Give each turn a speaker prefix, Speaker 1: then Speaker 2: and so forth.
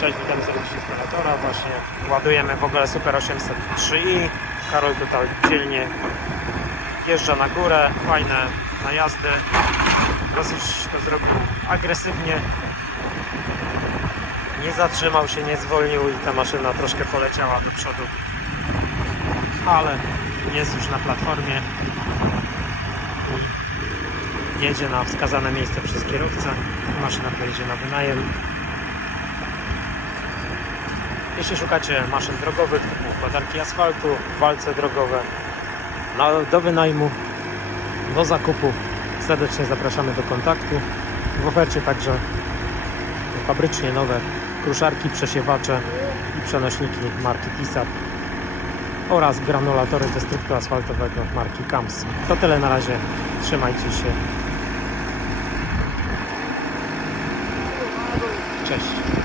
Speaker 1: Cześć, witam serdecznie z Predatora. Właśnie ładujemy w ogóle Super 803i. Karol tutaj dzielnie jeżdża na górę. Fajne najazdy. Dosyć to zrobił agresywnie. Nie zatrzymał się, nie zwolnił i ta maszyna troszkę poleciała do przodu. Ale jest już na platformie. Jedzie na wskazane miejsce przez kierowcę. Maszyna pojedzie na wynajem. Jeśli szukacie maszyn drogowych typu układarki asfaltu, walce drogowe na, do wynajmu, do zakupu, serdecznie zapraszamy do kontaktu. W ofercie także fabrycznie nowe kruszarki, przesiewacze i przenośniki marki TISAP oraz granulatory destruktu asfaltowego marki KAMS. To tyle na razie. Trzymajcie się. Cześć.